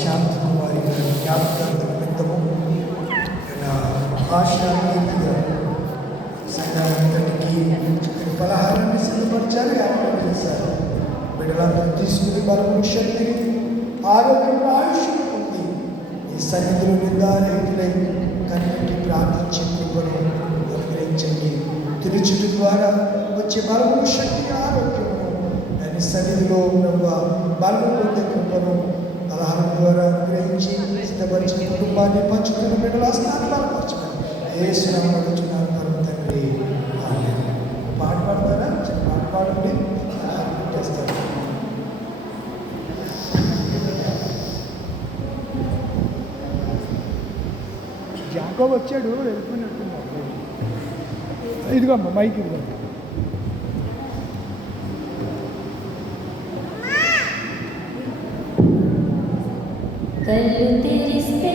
శాంతి కుమారి గారి జ్ఞాపకార్థ నిమిత్తము భాషా సంఘానికి పలహారాన్ని సిద్ధపరిచారు, ఏర్పాటు చేశారు. బిడ్డలందరూ తీసుకుని బలము శక్తిని ఆరోగ్యం ఆయుష్ ఉంది. ఈ సన్నిధిలో నిందారహితులై కనిపెట్టి ప్రార్థించే కృపను అనుగ్రహించండి. తిరుచుటి ద్వారా వచ్చే బలము శక్తి ఆరోగ్యము దాని సన్నిధిలో బలము పొందే కృపను పలహారం ద్వారా అనుగ్రహించి సిద్ధపరిచిన కుటుంబాన్ని పంచుకున్న బిడ్డల స్థానం బలపరచమని యేసు నామమున అడుగుచున్నాను పరమ తండ్రి. ఆమేన్. పాట పాడతారా? పాట పాడండి. పెట్టేస్తారు. జాకో వచ్చాడు, వెళ్ళిపోయినట్టున్నాడు. ఇదిగో అమ్మ మైక్ ఇదిగో. కళ్ళు తెరిస్తే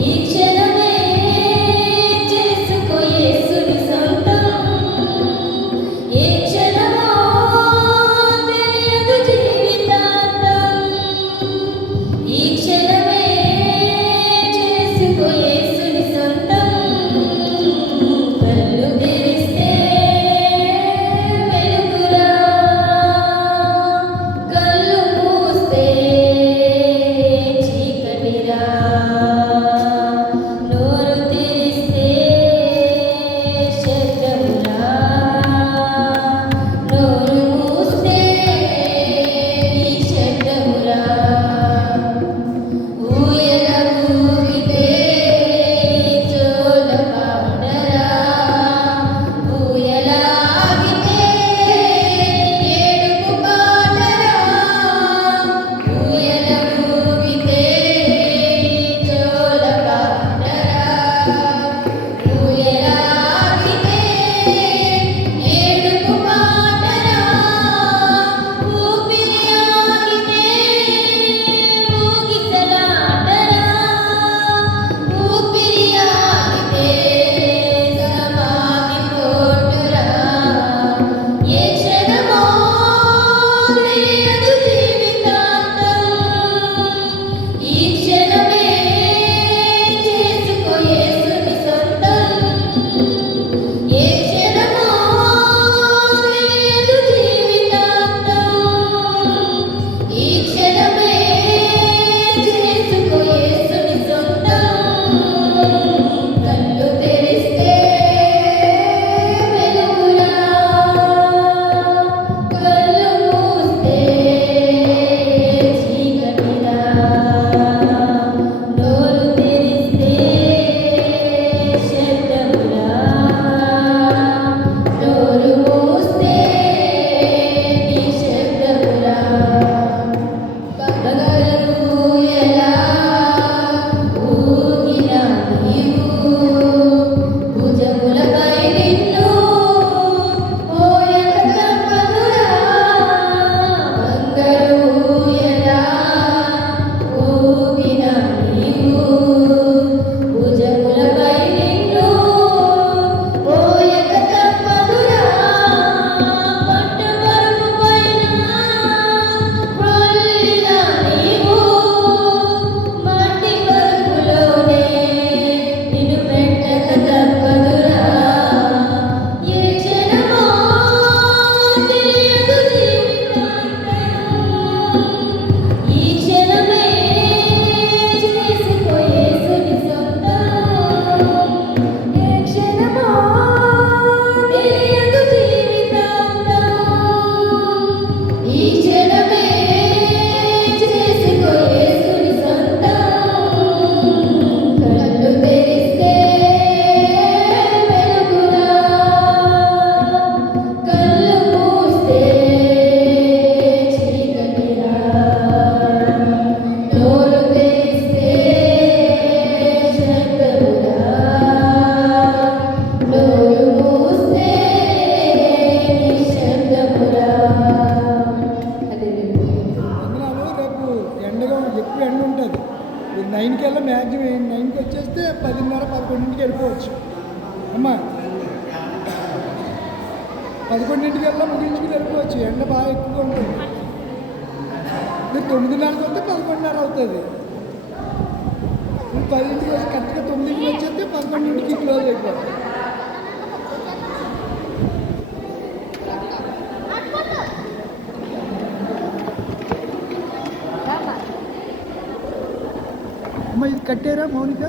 ఈ క్షణం లోపు ఎండ ఉంటుంది. 9కి వెళ్ళా మ్యాక్సిమం 9కి వచ్చేస్తే 10:30, 11కి వెళ్ళిపోవచ్చు. అమ్మా 11కి వెళ్ళా ముగించుకుని వెళ్ళిపోవచ్చు. ఎండ బాగా ఎక్కువగా ఉంటుంది. మీరు 9:30కి వస్తే 11:30 అవుతుంది. మీరు 10కి వచ్చి కరెక్ట్గా 9కి వచ్చేస్తే 11కి క్లోజ్ అయిపోతుంది. అమ్మ ఇది కట్టారా మౌనిక?